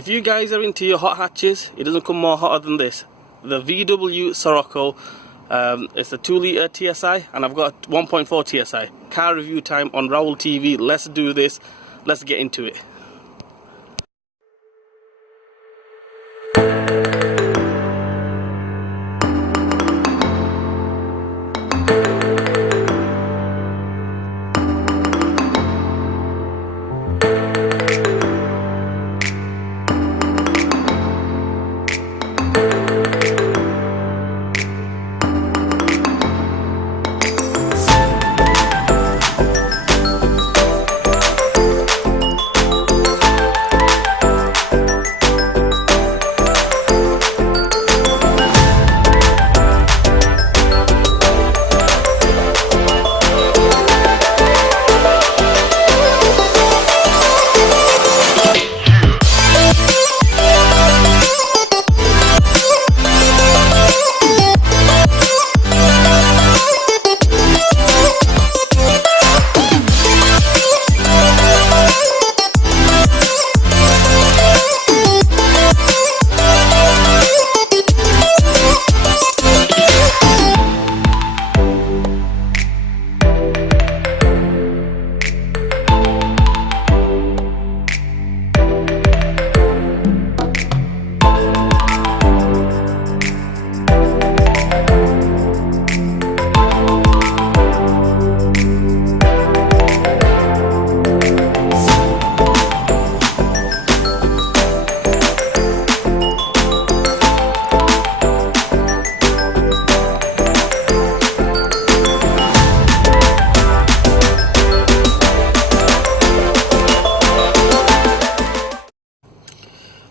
If you guys are into your hot hatches, it doesn't come more hotter than this. The VW Scirocco, it's a 2-litre TSI, and I've got a 1.4 TSI. Car review time on R4UL TV. Let's do this. Let's get into it.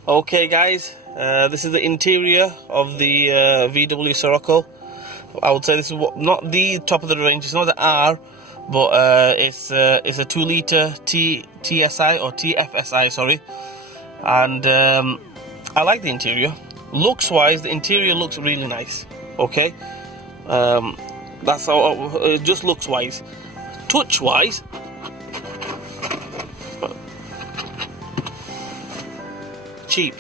Okay guys, this is the interior of the VW Scirocco. I would say this is not the top of the range, it's not the R, but it's a 2-litre TSI or TFSI, sorry. And I like the interior. Looks wise, the interior looks really nice. Okay, that's how it just looks wise. Touch wise, cheap.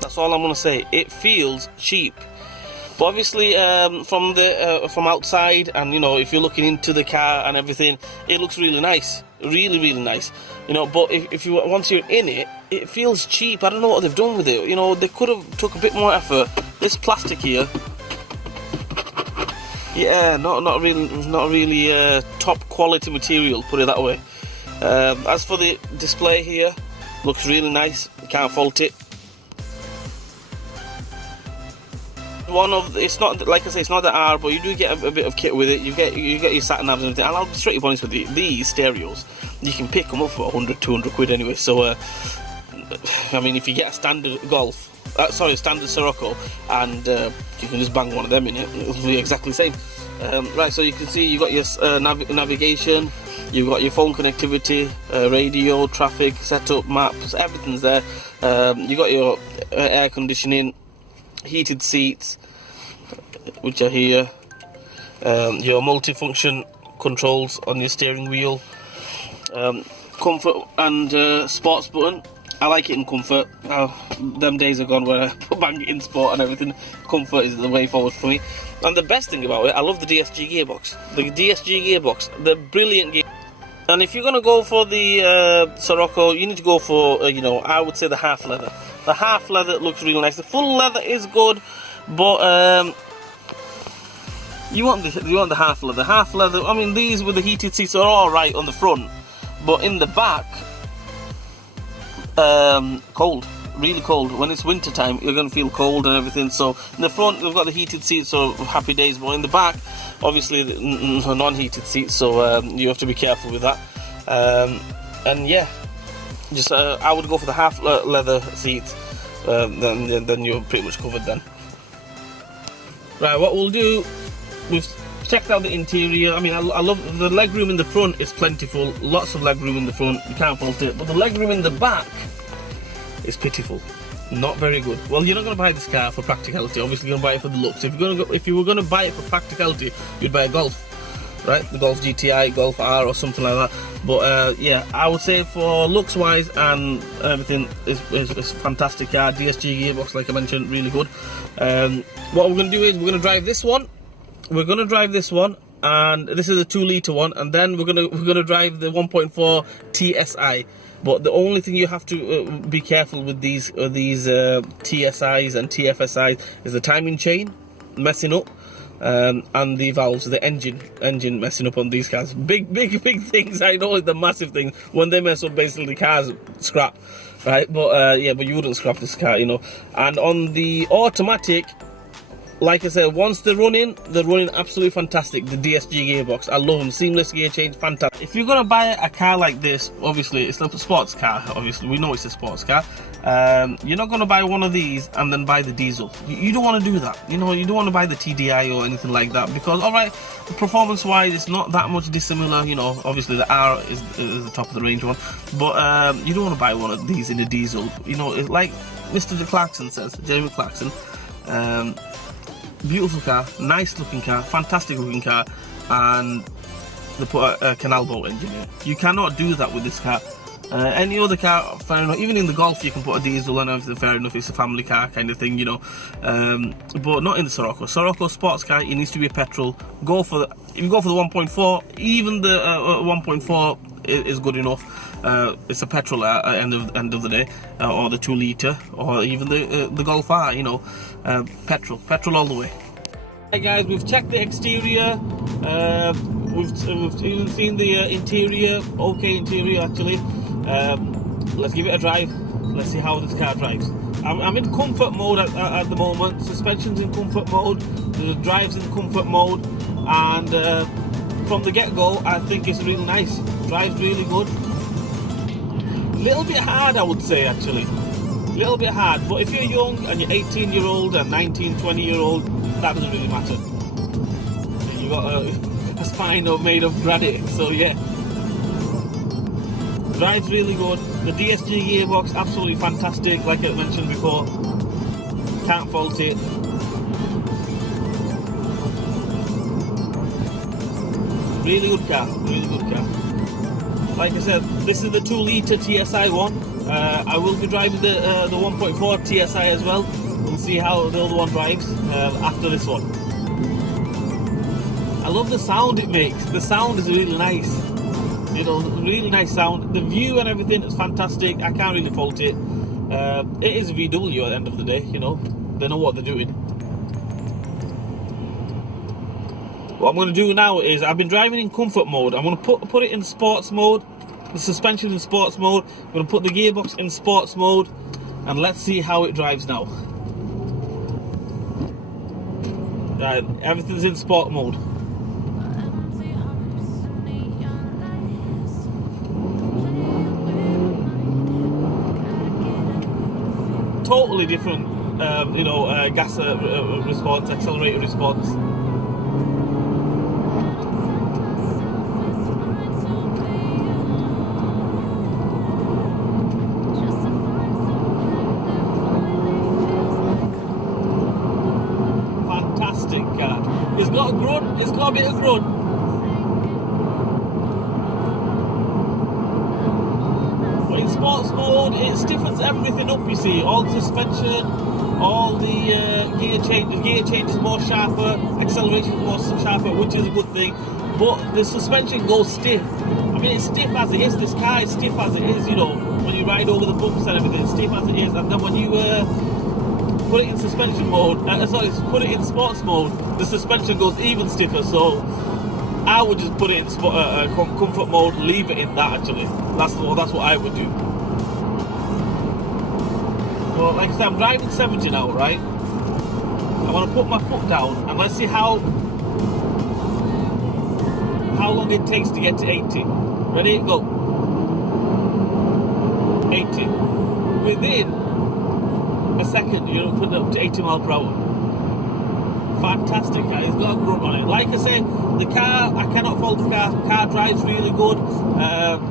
That's all I'm gonna say. It feels cheap, but obviously from outside, and you know, if you're looking into the car and everything, it looks really nice, really nice, you know. But if you once you're in it, it feels cheap. I don't know what they've done with it. You know, they could have took a bit more effort. This plastic here, yeah, not really top quality material, put it that way. As for the display here, looks really nice. You can't fault it. It's not, like I say, it's not the R, but you do get a bit of kit with it. You get your sat navs and everything. And I'll be straight honest with you, these stereos, you can pick them up for 100-200 quid anyway. So I mean, if you get a standard standard Scirocco, and you can just bang one of them in it, it'll be exactly the same. Right, so you can see you got your navigation, you've got your phone connectivity, radio, traffic, setup, maps, everything's there. You got your air conditioning, heated seats, which are here, your multifunction controls on your steering wheel, comfort and sports button. I like it in comfort. Them days are gone where I bang it in sport and everything. Comfort is the way forward for me. And the best thing about it, I love the DSG gearbox. The DSG gearbox, the brilliant gear. And if you're going to go for the Scirocco, you need to go for, you know, I would say the half leather. The half leather looks really nice. The full leather is good, but you want the half leather. Half leather. I mean, these with the heated seats are all right on the front, but in the back, cold, really cold. When it's winter time, you're going to feel cold and everything. So in the front, we've got the heated seats, so happy days. But in the back, obviously, non-heated seats, so you have to be careful with that. And yeah. Just I would go for the half leather seats, then you're pretty much covered then. Right, what we'll do, we've checked out the interior. I mean, I love the leg room in the front is plentiful, lots of leg room in the front, you can't fault it. But the leg room in the back is pitiful, not very good. Well, you're not going to buy this car for practicality. Obviously, you're going to buy it for the looks. If you were going to buy it for practicality, you'd buy a Golf. right? The Golf GTI, Golf R, or something like that. But yeah, I would say for looks wise and everything is fantastic car. DSG gearbox, like I mentioned, really good. What we're going to do is we're going to drive this one. We're going to drive this one, and this is a 2-litre one, and then we're gonna drive the 1.4 TSI. But the only thing you have to be careful with these TSIs and TFSIs is the timing chain messing up, and the valves, the engine messing up on these cars. Big things. I know the massive things. When they mess up, basically the car's scrap, right? But yeah, but you wouldn't scrap this car, you know. And on the automatic, like I said, once they're running absolutely fantastic. The DSG gearbox, I love them. Seamless gear change, fantastic. If you're gonna buy a car like this, obviously it's a sports car. Obviously, we know it's a sports car. You're not gonna buy one of these and then buy the diesel. You don't want to do that. You know, you don't want to buy the TDI or anything like that, because, all right, performance-wise, it's not that much dissimilar. You know, obviously the R is the top of the range one, but you don't want to buy one of these in a diesel. You know, it's like Mr. Clarkson says, Jeremy Clarkson. Beautiful car, nice looking car, fantastic looking car, and they put a canal bolt engine in. You cannot do that with this car. Any other car, fair enough. Even in the Golf, you can put a diesel and everything, fair enough. It's a family car kind of thing, you know. But not in the Scirocco. Scirocco sports car, it needs to be a petrol. If you go for the 1.4, even the 1.4 is good enough. It's a petrol at the end of the day, or the 2-litre, or even the Golf R, you know. Petrol all the way. Hey guys, we've checked the exterior. We've even seen the interior. Okay, interior actually. Let's give it a drive. Let's see how this car drives. I'm in comfort mode at the moment. Suspension's in comfort mode. The drive's in comfort mode, and from the get-go, I think it's really nice. Drives really good. Little bit hard, I would say, actually. Little bit hard, but if you're young and you're 18-year-old and 19, 20-year-old, that doesn't really matter. You got a spine made of granite, so yeah. Drives really good. The DSG gearbox, absolutely fantastic, like I mentioned before. Can't fault it. Really good car, really good car. Like I said, this is the 2-litre TSI one. I will be driving the 1.4 TSI as well. We'll see how the other one drives after this one. I love the sound it makes. The sound is really nice. You know, really nice sound. The view and everything is fantastic. I can't really fault it. It is VW at the end of the day, you know. They know what they're doing. What I'm going to do now is, I've been driving in comfort mode. I'm going to put it in sports mode. The suspension in sports mode. I'm going to put the gearbox in sports mode, and let's see how it drives now. Right, everything's in sport mode. Totally different, you know, gas response, accelerator response. Fantastic car. It's got a grunt, it's got a bit of grunt. But in sports mode, it stiffens everything up, you see. All the suspension, all the gear changes. Gear change is more sharper, acceleration is more sharper, which is a good thing. But the suspension goes stiff. I mean, it's stiff as it is. This car is stiff as it is, you know. When you ride over the bumps and everything, it's stiff as it is. And then when you put it in suspension mode, put it in sports mode, the suspension goes even stiffer. So I would just put it in comfort mode, leave it in that actually. That's what I would do. Well, like I said, I'm driving 70 now, right? I want to put my foot down and let's see how long it takes to get to 80. Ready? Go. 80. Within a second, you know, put it up to 80 miles per hour. Fantastic car. It's got a grunt on it. Like I say, the car, I cannot fault the car. The car drives really good.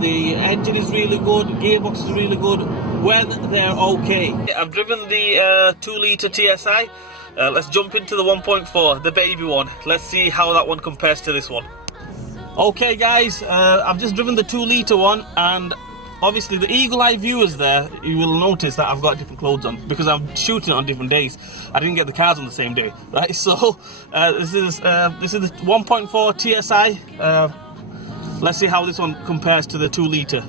The engine is really good. The gearbox is really good when they're okay. I've driven the 2-litre TSI. Let's jump into the 1.4, the baby one. Let's see how that one compares to this one. Okay guys, I've just driven the 2-litre one, and obviously the eagle eye viewers there, you will notice that I've got different clothes on because I'm shooting on different days. I didn't get the cars on the same day, right? So this is the 1.4 TSI. Let's see how this one compares to the 2-litre.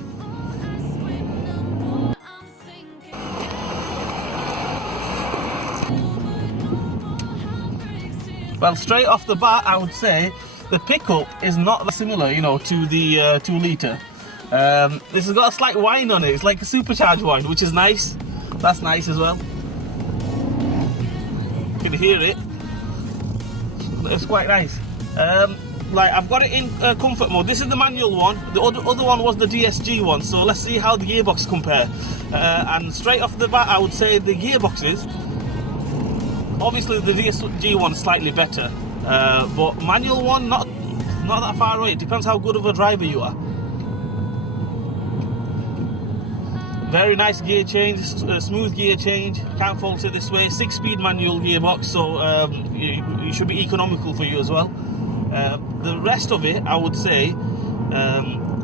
Well, straight off the bat, I would say the pickup is not similar, you know, to the 2-litre. This has got a slight whine on it. It's like a supercharged whine, which is nice. That's nice as well. You can hear it. It's quite nice. Like, I've got it in comfort mode. This is the manual one. The other one was the DSG one. So let's see how the gearbox compare. And straight off the bat, I would say the gearboxes. Obviously, the DSG one is slightly better, but manual one not that far away. It depends how good of a driver you are. Very nice gear change, smooth gear change. Can't fault it this way. 6-speed manual gearbox, so it should be economical for you as well. The rest of it, I would say,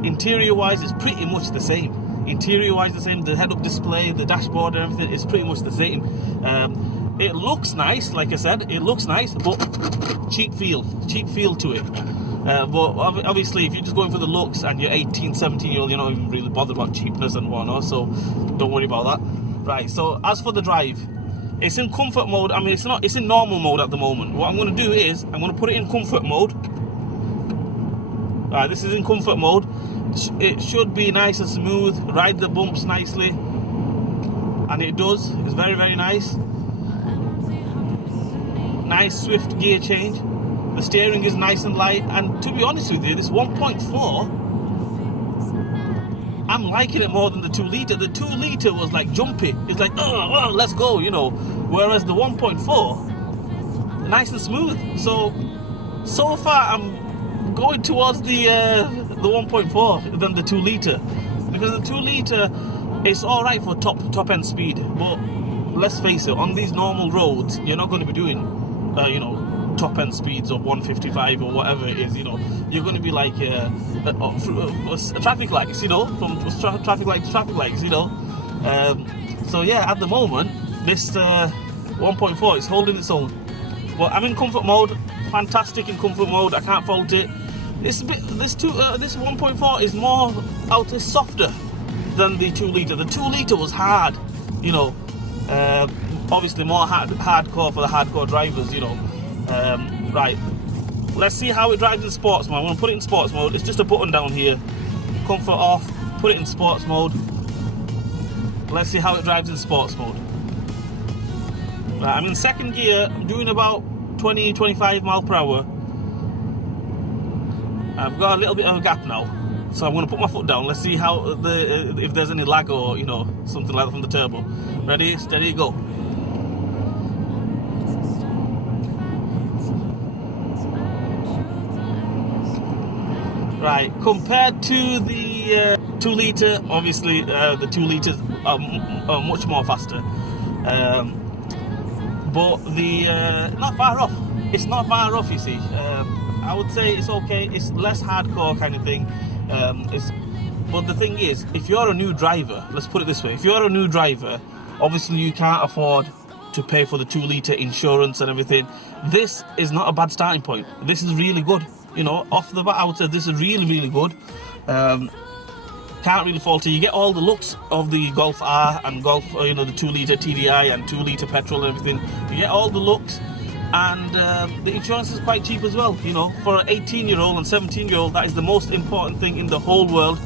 interior-wise, is pretty much the same. Interior-wise, the same. The head-up display, the dashboard, and everything is pretty much the same. It looks nice, like I said, it looks nice, but cheap feel to it. But obviously, if you're just going for the looks and you're 18, 17-year-old, you're not even really bothered about cheapness and whatnot, so don't worry about that. Right, so as for the drive, it's in comfort mode. I mean, it's in normal mode at the moment. What I'm going to do is, I'm going to put it in comfort mode. Right, this is in comfort mode. It should be nice and smooth, ride the bumps nicely. And it does, it's very, very nice. Nice swift gear change. The steering is nice and light, and to be honest with you, this 1.4, I'm liking it more than the 2-litre. The 2-litre was like jumpy. It's like, oh, let's go, you know. Whereas the 1.4, nice and smooth. So far I'm going towards the 1.4 than the 2-litre, because the 2-litre is all right for top end speed, but let's face it, on these normal roads, you're not going to be doing you know, top end speeds of 155 or whatever it is. You know, you're going to be like traffic lights, you know, from traffic light to traffic lights, you know. So yeah, at the moment, this 1.4 is holding its own. Well, I'm in comfort mode, fantastic in comfort mode. I can't fault it. This 1.4 is more softer than the 2-litre. The 2-litre was hard, you know. Obviously more hardcore for the hardcore drivers, you know. Right, let's see how it drives in sports mode. I'm going to put it in sports mode. It's just a button down here. Comfort off, put it in sports mode. Let's see how it drives in sports mode. Right, I'm in second gear. I'm doing about 20-25 miles per hour. I've got a little bit of a gap now, so I'm going to put my foot down. Let's see how if there's any lag or, you know, something like that from the turbo. Ready, steady, go. Right, compared to the 2-litre, obviously the 2 litres are much more faster. But the not far off. It's not far off, you see. I would say it's okay. It's less hardcore kind of thing. But the thing is, if you're a new driver, let's put it this way: if you're a new driver, obviously you can't afford to pay for the 2-litre insurance and everything. This is not a bad starting point. This is really good. You know, off the bat, I would say this is really, really good. Can't really fault it. You get all the looks of the Golf R and Golf, you know, the 2-litre TDI and 2-litre petrol and everything. You get all the looks, and the insurance is quite cheap as well. You know, for an 18-year-old and 17-year-old, that is the most important thing in the whole world,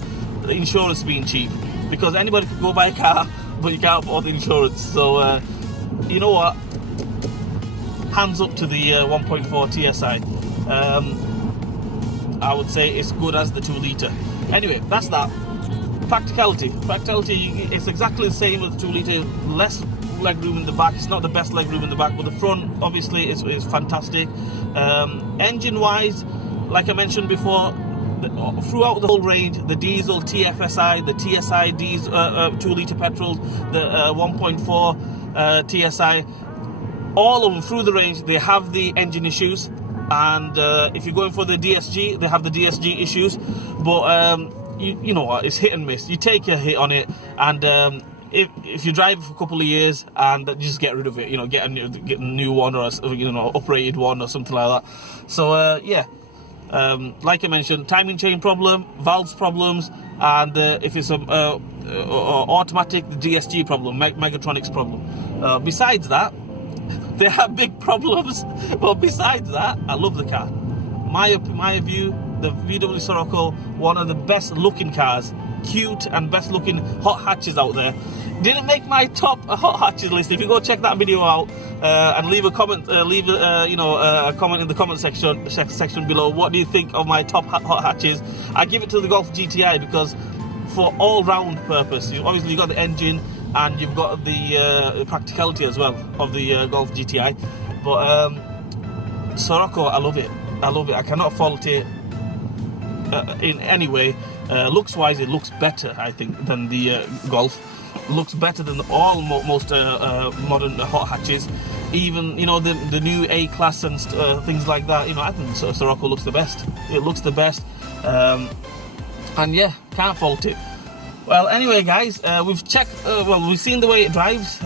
the insurance being cheap. Because anybody could go buy a car, but you can't afford the insurance. So, you know what? Hands up to the 1.4 TSI. I would say it's good as the 2-litre. Anyway, that's that. Practicality, it's exactly the same as the 2-litre. Less leg room in the back. It's not the best leg room in the back, but the front obviously is fantastic. Engine wise, like I mentioned before, throughout the whole range, the diesel TFSI, the TSI diesel 2-litre petrol, the 1.4 TSI, all of them through the range, they have the engine issues. and if you're going for the DSG, they have the DSG issues, but you know what, it's hit and miss. You take a hit on it, and if you drive for a couple of years and just get rid of it, you know, get a new one, or a, you know, uprated one or something like that. So yeah, like I mentioned, timing chain problem, valves problems, and if it's automatic, the DSG problem, Megatronics problem. Besides that, there are big problems, but besides that, I love the car. My view, the VW Scirocco, one of the best looking cars, cute and best looking hot hatches out there. Didn't make my top hot hatches list. If you go check that video out and leave a comment, a comment in the comment section below. What do you think of my top hot hatches? I give it to the Golf GTI because for all-round purpose, obviously you got the engine and you've got the practicality as well of the Golf GTI. But Scirocco, I love it. I love it. I cannot fault it in any way. Looks wise, it looks better, I think, than the Golf. Looks better than most modern hot hatches. Even, you know, the new A-Class and things like that. You know, I think Scirocco looks the best. It looks the best. And yeah, can't fault it. Well, anyway, guys, we've checked. We've seen the way it drives.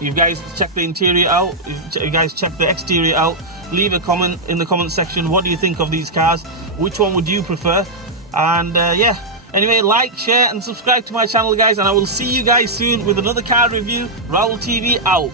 You guys check the interior out. You guys check the exterior out. Leave a comment in the comment section. What do you think of these cars? Which one would you prefer? And yeah. Anyway, like, share, and subscribe to my channel, guys. And I will see you guys soon with another car review. R4UL TV out.